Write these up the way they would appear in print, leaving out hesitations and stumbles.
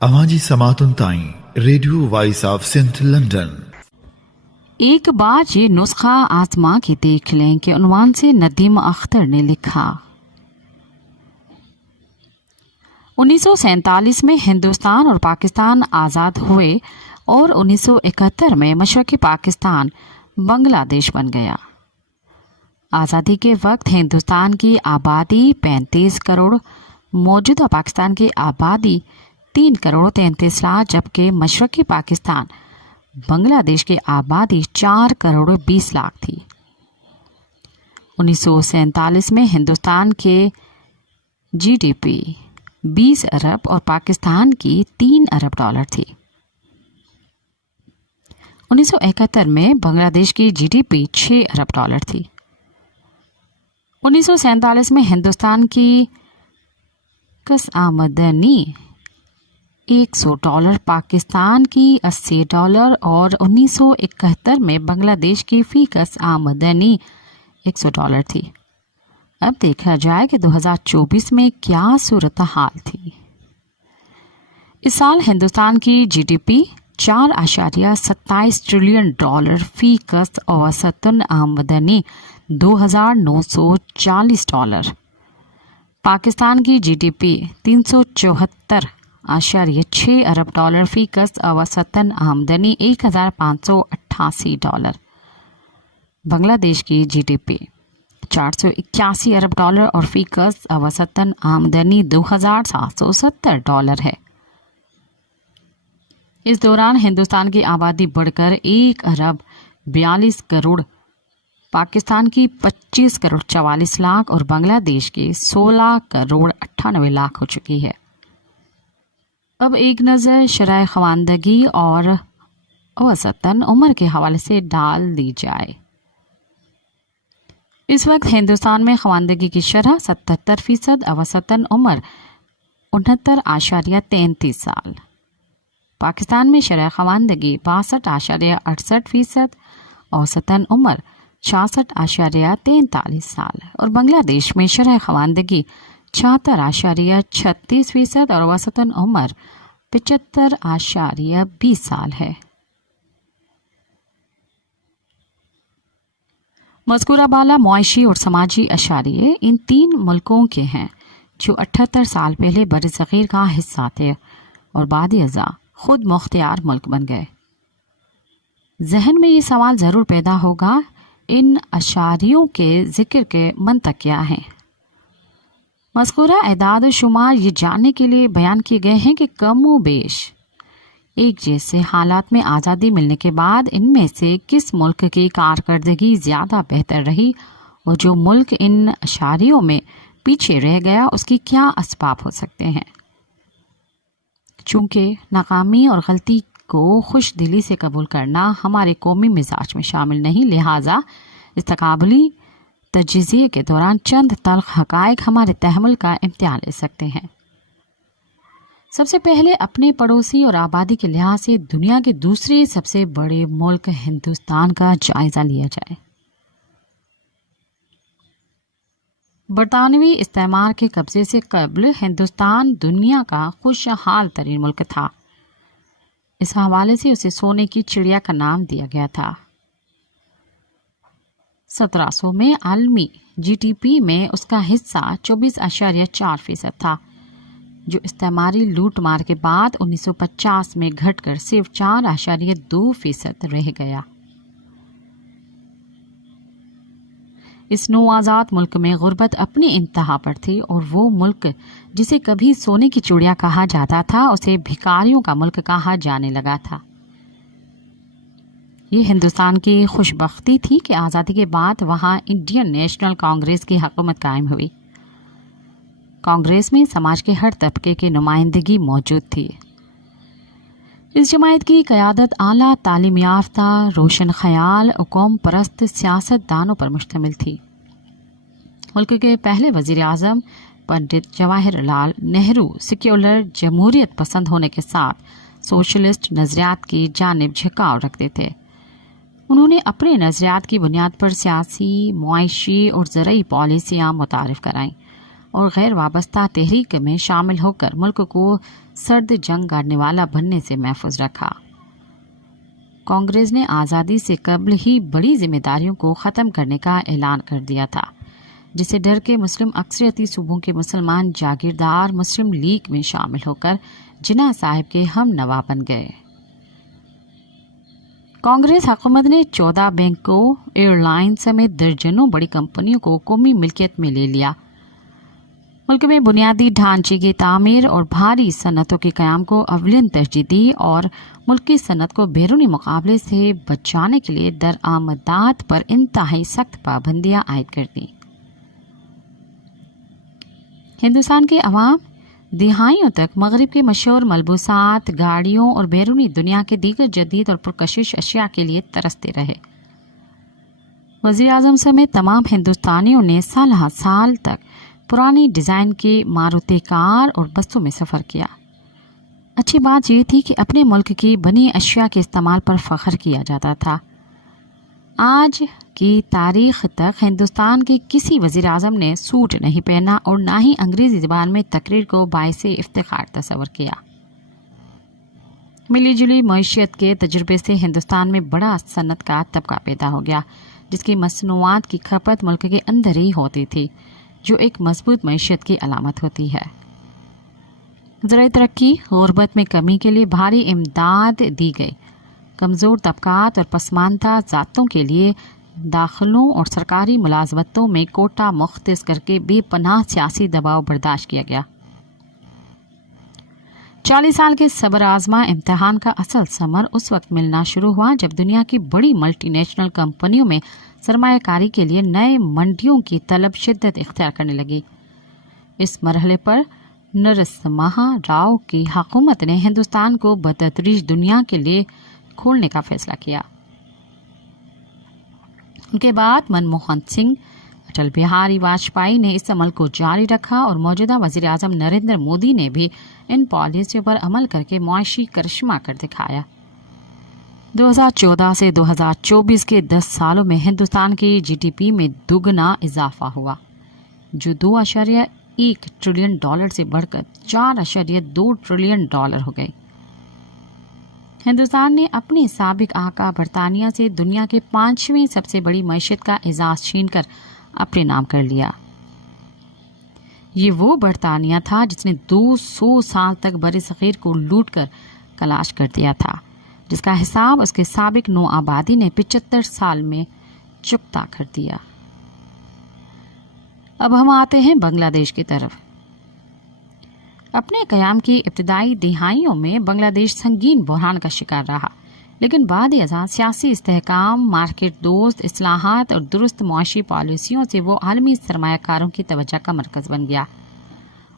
आवाज़ी समातुन ताईं radio voice of सेंट लंदन। एक बार ये नुस्खा आजमा के देख लें कि उन्वान से नदीम अख्तर ने लिखा। 1947 में हिंदुस्तान और पाकिस्तान आज़ाद हुए और 1971 में मशरक़ी पाकिस्तान बांग्लादेश बन गया। आज़ादी के वक्त हिंदुस्तान की आबादी 35 करोड़, मौजूदा पाकिस्तान की आबादी 3 करोड़ 33 लाख, जबकि मशरक़ी पाकिस्तान बांग्लादेश की आबादी 4 करोड़ 20 लाख थी। 1947 में हिंदुस्तान के जीडीपी 20 अरब और पाकिस्तान की 3 अरब डॉलर थी। 1971 में बांग्लादेश की जीडीपी 6 अरब डॉलर थी। 1947 में हिंदुस्तान की कस आमदनी $100, पाकिस्तान की $80 और 1971 में बांग्लादेश की फी कस आमदनी $100 थी। अब देखा जाए कि 2024 में क्या सूरत हाल थी। इस साल हिंदुस्तान की जीडीपी $4.27 ट्रिलियन, फी कस औसतन आमदनी $2,940। पाकिस्तान की जीडीपी $374.6 अरब, फी कस औसतन आमदनी $1,588। बांग्लादेश की जीडीपी $481 अरब और फी कस औसतन आमदनी $2,770 है। इस दौरान हिंदुस्तान की आबादी बढ़कर 1 अरब 42 करोड़, पाकिस्तान की 25 करोड़ 44 लाख और बांग्लादेश की 16 करोड़ 98 लाख हो चुकी है। अब एक नज़र शरह ख़वानदगी और औसतन उम्र के हवाले से डाल दी जाए। इस वक्त हिंदुस्तान में ख़वानदगी की शरह 77%, औसतन उम्र 69.33 साल। पाकिस्तान में शरह ख़वानदगी 62.68%, औसतन उम्र 66.43 साल और बांग्लादेश में शरह ख़वानदगी 76.36% और औसतन उम्र 75.20 साल है। मज़कूरा बाला मुआशी और समाजी अशारिये इन 3 मुल्कों के हैं जो 78 साल पहले बरसग़ीर का हिस्सा थे और बाद अज़ा खुद मुख्तियार मुल्क बन गए। जहन में ये सवाल ज़रूर पैदा होगा, इन अशारियों के ज़िक्र के मंतक़ क्या हैं। मज़कूरा एदाद शुमार ये जानने के लिए बयान किए गए हैं कि कम व बेश एक जैसे हालात में आज़ादी मिलने के बाद इनमें से किस मुल्क की कारकर्दगी ज़्यादा बेहतर रही और जो मुल्क इन अशारियों में पीछे रह गया उसकी क्या असबाब हो सकते हैं। चूँकि नाकामी और गलती को खुश दिली से कबूल करना हमारे कौमी मिजाज में शामिल नहीं, लिहाजा इस तकाबुली तजज़िये के दौरान चंद तल्ख हक़ाइक़ हमारे तहम्मुल का इम्तिहान ले सकते हैं। सबसे पहले अपने पड़ोसी और आबादी के लिहाज से दुनिया के दूसरे सबसे बड़े मुल्क हिंदुस्तान का जायज़ा लिया जाए। बरतानवी इस्तेमार के कब्ज़े से कबल हिंदुस्तान दुनिया का खुशहाल तरीन मुल्क था। इस हवाले से उसे सोने की चिड़िया का नाम दिया गया था। 1700 में आलमी जीडीपी में उसका हिस्सा 24.4% था, जो इस्तेमारी लूट मार के बाद 1950 में घटकर सिर्फ 4.2% रह गया। इस नौआज़ाद मुल्क में गुर्बत अपनी इंतहा पर थी और वो मुल्क जिसे कभी सोने की चिड़िया कहा जाता था उसे भिखारियों का मुल्क कहा जाने लगा था। ये हिंदुस्तान की खुशबख्ती थी कि आज़ादी के बाद वहाँ इंडियन नेशनल कांग्रेस की हुकूमत कायम हुई। कांग्रेस में समाज के हर तबके की नुमाइंदगी मौजूद थी। इस जमायत की क़यादत आला तालीम याफ्ता, रोशन ख़याल और कौम परस्त सियासतदानों पर मुश्तमिल थी। मुल्क के पहले वज़ीर आज़म पंडित जवाहरलाल नेहरू सेक्युलर जमहूरियत पसंद होने के साथ सोशलिस्ट नज़रियात की जानिब झुकाव रखते थे। उन्होंने अपने नज़रियात की बुनियाद पर सियासी, मुआशी और ज़रई पॉलिसियाँ मुतारिफ़ कराईं और गैर वाबस्ता तहरीक में शामिल होकर मुल्क को سرد جنگ گاڑنے والا بننے سے محفوظ رکھا۔ کانگریس نے آزادی سے قبل ہی بڑی ذمہ داریوں کو ختم کرنے کا اعلان کر دیا تھا، جسے ڈر کے مسلم اکثریتی صوبوں کے مسلمان جاگیردار مسلم لیگ میں شامل ہو کر جناح صاحب کے ہم نوا بن گئے۔ کانگریس حکومت نے 14 بینکوں، ایئر لائن سمیت درجنوں بڑی کمپنیوں کو قومی ملکیت میں لے لیا۔ ملک میں بنیادی ڈھانچے کی تعمیر اور بھاری صنعتوں کے قیام کو اولین ترجیح دی اور ملک کی صنعت کو بیرونی مقابلے سے بچانے کے لیے درآمدات پر انتہائی سخت پابندیاں عائد کر دیں۔ ہندوستان کے عوام دہائیوں تک مغرب کے مشہور ملبوسات، گاڑیوں اور بیرونی دنیا کے دیگر جدید اور پرکشش اشیاء کے لیے ترستے رہے۔ وزیر اعظم سمیت تمام ہندوستانیوں نے سالہ سال تک پرانی ڈیزائن کے ماروتی کار اور بسوں میں سفر کیا۔ اچھی بات یہ تھی کہ اپنے ملک کی بنی اشیاء کے استعمال پر فخر کیا جاتا تھا۔ آج کی تاریخ تک ہندوستان کے کسی وزیر اعظم نے سوٹ نہیں پہنا اور نہ ہی انگریزی زبان میں تقریر کو باعث افتخار تصور کیا۔ ملی جلی معیشت کے تجربے سے ہندوستان میں بڑا صنعت کا طبقہ پیدا ہو گیا، جس کی مصنوعات کی کھپت ملک کے اندر ہی ہوتی تھی، جو ایک مضبوط معیشت کی علامت ہوتی ہے۔ زرعی ترقی، غربت میں کمی کے لیے بھاری امداد دی گئی، کمزور طبقات اور پسماندہ ذاتوں کے لیے داخلوں اور سرکاری ملازمتوں میں کوٹا مختص کر کے بے پناہ سیاسی دباؤ برداشت کیا گیا۔ 40 سال کے صبر آزما امتحان کا اصل ثمر اس وقت ملنا شروع ہوا جب دنیا کی بڑی ملٹی نیشنل کمپنیوں میں سرمایہ کاری کے لیے نئے منڈیوں کی طلب شدت اختیار کرنے لگی۔ اس مرحلے پر نرسمہا راؤ کی حکومت نے ہندوستان کو بتدریج دنیا کے لیے کھولنے کا فیصلہ کیا۔ ان کے بعد منموہن سنگھ، اٹل بہاری واجپئی نے اس عمل کو جاری رکھا اور موجودہ وزیر اعظم نریندر مودی نے بھی ان پالیسیوں پر عمل کر کے معاشی کرشمہ کر دکھایا۔ 2014 سے 2024 کے 10 سالوں میں ہندوستان کی جی ڈی پی میں دگنا اضافہ ہوا، جو $2.1 ٹریلین سے بڑھ کر $4.2 ٹریلین ہو گئی۔ ہندوستان نے اپنے سابق آقا برطانیہ سے دنیا کے 5ویں سب سے بڑی معیشت کا اعزاز چھین کر اپنے نام کر لیا۔ یہ وہ برطانیہ تھا جس نے 200 سال تک برصغیر کو لوٹ کر کلاش کر دیا تھا، جس کا حساب اس کے سابق نو آبادی نے 75 سال میں چکتا کر دیا۔ اب ہم آتے ہیں بنگلہ دیش کی طرف۔ اپنے قیام کی ابتدائی دہائیوں میں بنگلہ دیش سنگین بحران کا شکار رہا، لیکن بعد ازاں سیاسی استحکام، مارکیٹ دوست اصلاحات اور درست معاشی پالیسیوں سے وہ عالمی سرمایہ کاروں کی توجہ کا مرکز بن گیا۔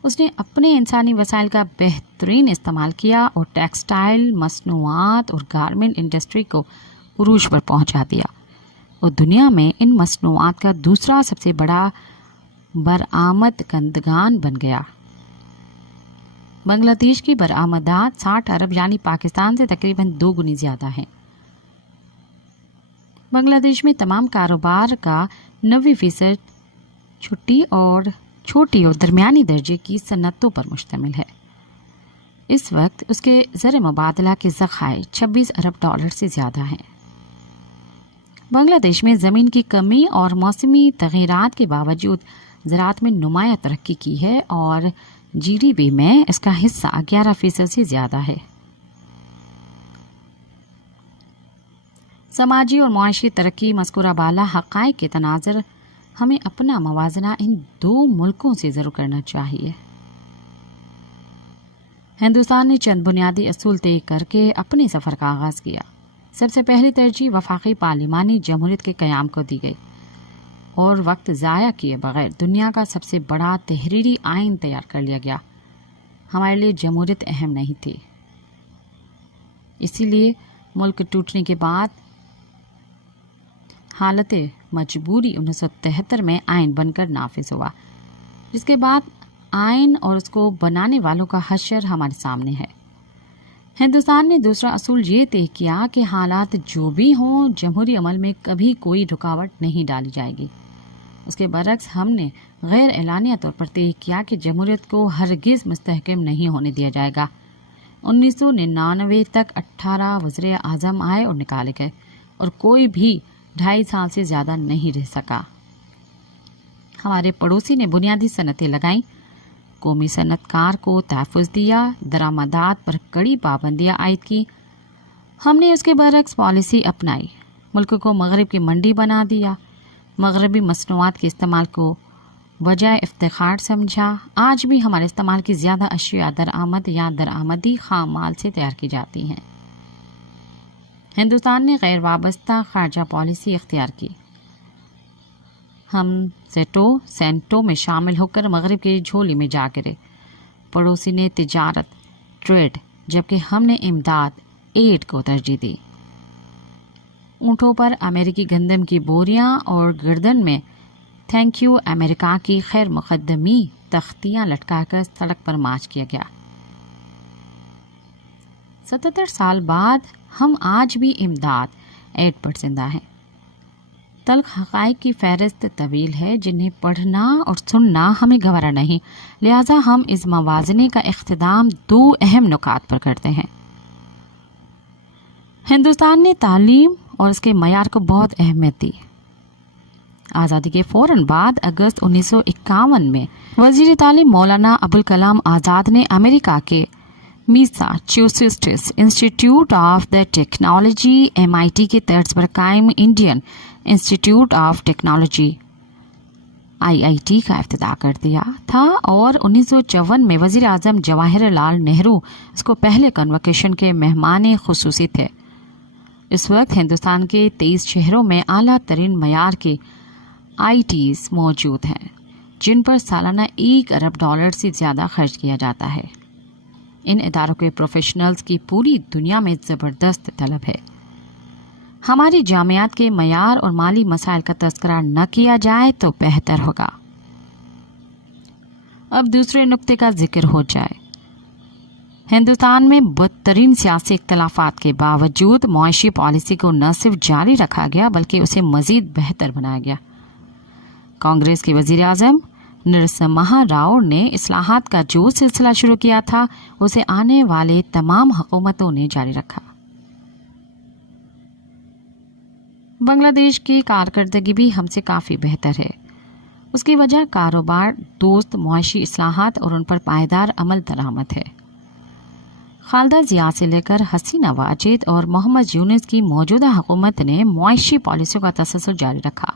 اس نے اپنے انسانی وسائل کا بہترین استعمال کیا اور ٹیکسٹائل، مصنوعات اور گارمنٹ انڈسٹری کو عروج پر پہنچا دیا، اور دنیا میں ان مصنوعات کا دوسرا سب سے بڑا برآمد کنندگان بن گیا۔ بنگلہ دیش کی برآمدات 60 ارب یعنی پاکستان سے تقریباً 2 گنی زیادہ ہیں۔ بنگلہ دیش میں تمام کاروبار کا 90% چھوٹی اور درمیانی درجے کی صنعتوں پر مشتمل ہے۔ اس وقت اس کے زر مبادلہ کے ذخائر $26 ارب سے زیادہ ہیں۔ بنگلہ دیش میں زمین کی کمی اور موسمی تغیرات کے باوجود زراعت میں نمایاں ترقی کی ہے اور جی ڈی پی میں اس کا حصہ 11% سے زیادہ ہے۔ سماجی اور معاشی ترقی مذکورہ بالا حقائق کے تناظر ہمیں اپنا موازنہ ان 2 ملکوں سے ضرور کرنا چاہیے۔ ہندوستان نے چند بنیادی اصول طے کر کے اپنے سفر کا آغاز کیا۔ سب سے پہلی ترجیح وفاقی پارلیمانی جمہوریت کے قیام کو دی گئی اور وقت ضائع کیے بغیر دنیا کا سب سے بڑا تحریری آئین تیار کر لیا گیا۔ ہمارے لیے جمہوریت اہم نہیں تھی، اسی لیے ملک ٹوٹنے کے بعد حالت مجبوری 1973 میں آئین بن کر نافذ ہوا، جس کے بعد آئین اور اس کو بنانے والوں کا حشر ہمارے سامنے ہے۔ ہندوستان نے دوسرا اصول یہ طے کیا کہ حالات جو بھی ہوں جمہوری عمل میں کبھی کوئی رکاوٹ نہیں ڈالی جائے گی۔ اس کے برعکس ہم نے غیر اعلانیہ طور پر طے کیا کہ جمہوریت کو ہرگز مستحکم نہیں ہونے دیا جائے گا، 1999 तक 18 वज़ीर आज़म आए और निकाले गए और कोई भी 2.5 साल से ज़्यादा नहीं रह सका। हमारे पड़ोसी ने बुनियादी सनतें लगाईं, कौमी सनतकार को तहफ़्फ़ुज़ दिया, दरामदात पर कड़ी पाबंदियाँ आयद की। हमने उसके बरक्स पॉलिसी अपनाई, मुल्क को मगरब की मंडी बना दिया, मगरबी मसनूआत के इस्तेमाल को वजह इफ्तिखार समझा। आज भी हमारे इस्तेमाल की ज़्यादा अशिया दरामद या दरामदी खाम माल से तैयार की जाती हैं। हिंदुस्तान ने गैर वाबस्ता खारजा पॉलिसी इख्तियार की। हम सेंटो में शामिल होकर मगरब की झोली में जा गिरे। पड़ोसी ने तिजारत, ट्रेड, जबकि हमने इमदाद, एड को तरजीह दी। ऊँटों पर अमेरिकी गंदम की बोरियां और गर्दन में थैंक यू अमेरिका की खैर मुकद्दमी तख्तियां लटकाकर सड़क पर मार्च किया गया। 77 साल बाद हम आज भी इमदाद, एड पर जिंदा हैं। तल्ख हक़ाइक़ की फहरिस्त तवील है जिन्हें पढ़ना और सुनना हमें गवारा नहीं, लिहाजा हम इस मवाज़ने का इख्तिताम 2 अहम नुकात पर करते हैं। हिंदुस्तान ने तालीम और इसके मयार को बहुत अहमियत दी। आज़ादी के फ़ौरन बाद अगस्त 1951 में वज़ीर तालीम मौलाना अबुल कलाम आज़ाद ने अमेरिका के Massachusetts institute of the technology MIT के तर्ज पर कायम Indian institute of technology IIT का इफ्तिताह कर दिया था और 1954 में वज़ीर आज़म जवाहरलाल नेहरू इसको पहले कन्वोकेशन के मेहमान खुसूसी थे। इस वक्त हिंदुस्तान के 23 शहरों में आला तरीन मयार के ITs मौजूद हैं, जिन पर सालाना $1 अरब से ज़्यादा खर्च किया जाता है। इन इदारों के प्रोफेशनल्स की पूरी दुनिया में ज़बरदस्त तलब है। हमारी जामियात के मयार और माली मसाइल का तज़किरा न किया जाए तो बेहतर होगा। अब दूसरे नुक्ते का जिक्र हो जाए। हिंदुस्तान में बदतरीन सियासी इख्तलाफात के बावजूद मुआशी पॉलिसी को न सिर्फ जारी रखा गया बल्कि उसे मज़ीद बेहतर बनाया गया। कांग्रेस के वज़ीर आज़म नरसिम्हा राव ने इस्लाहात का जो सिलसिला शुरू किया था उसे आने वाले तमाम हुकूमतों ने जारी रखा। बांग्लादेश की कारकर्दगी भी हमसे काफ़ी बेहतर है। उसकी वजह कारोबार दोस्त मुआशी इस्लाहात और उन पर पायदार अमल दरामद है। खालिदा जिया से लेकर हसीना वाजिद और मोहम्मद यूनुस की मौजूदा हुकूमत ने मुआशी पॉलिसियों का तसलसल जारी रखा।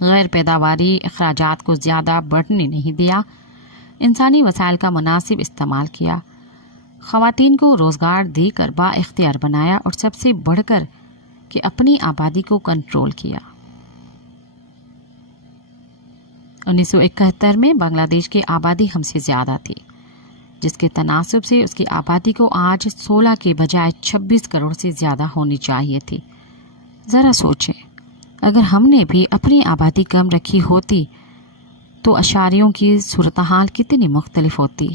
गैर पैदावारी अखराजात को ज़्यादा बढ़ने नहीं दिया, इंसानी वसाइल का मुनासिब इस्तेमाल किया, ख़वातीन को रोज़गार देकर बाइख्तियार बनाया और सबसे बढ़कर कि अपनी आबादी को कंट्रोल किया। 1971 में बांग्लादेश की आबादी हमसे ज़्यादा थी, जिसके तनासब से उसकी आबादी को आज 16 के बजाय 26 करोड़ से ज़्यादा होनी चाहिए थी। ज़रा सोचें, अगर हमने भी अपनी आबादी कम रखी होती तो अशारियों की सूरत हाल कितनी मुख्तलिफ होती।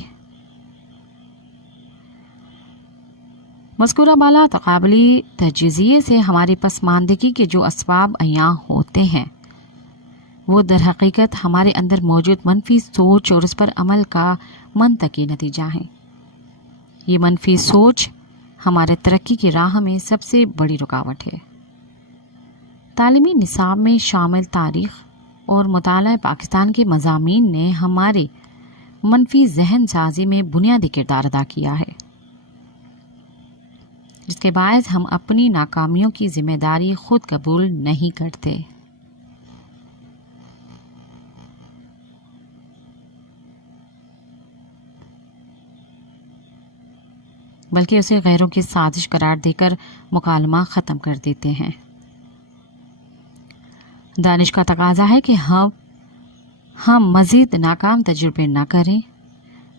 मज़कूरा बाला तक़ाबली तजज़िये से हमारी पसमानदगी के जो असबाब अयां होते हैं वो दर हकीकत हमारे अंदर मौजूद मनफी सोच और उस पर अमल का मंतकी नतीजा है। ये मनफी सोच हमारे तरक्की की राह में सबसे बड़ी रुकावट है। तालीमी निसाब में शामिल तारीख़ और मुताला पाकिस्तान के मज़ामीन ने हमारी मनफी जहन साजी में बुनियादी किरदार अदा किया है, जिसके बायस हम अपनी नाकामियों की जिम्मेदारी खुद कबूल नहीं करते। बल्कि उसे गैरों की साजिश करार देकर मुकालमा ख़त्म कर देते हैं। दानिश का तकाजा है कि हम मज़ीद नाकाम तजुर्बे न करें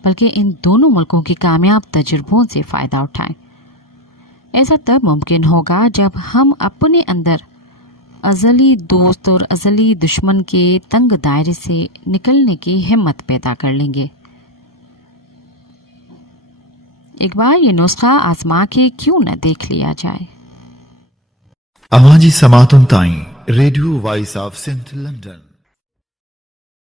बल्कि इन दोनों मुल्कों की कामयाब तजुर्बों से फ़ायदा उठाएं। ऐसा तब मुमकिन होगा जब हम अपने अंदर अज़ली दोस्त और अज़ली दुश्मन के तंग दायरे से निकलने की हिम्मत पैदा कर लेंगे। एक बार ये नुस्खा आजमा के क्यों न देख लिया जाए। अवाजी समातुन ताई radio voice of central London.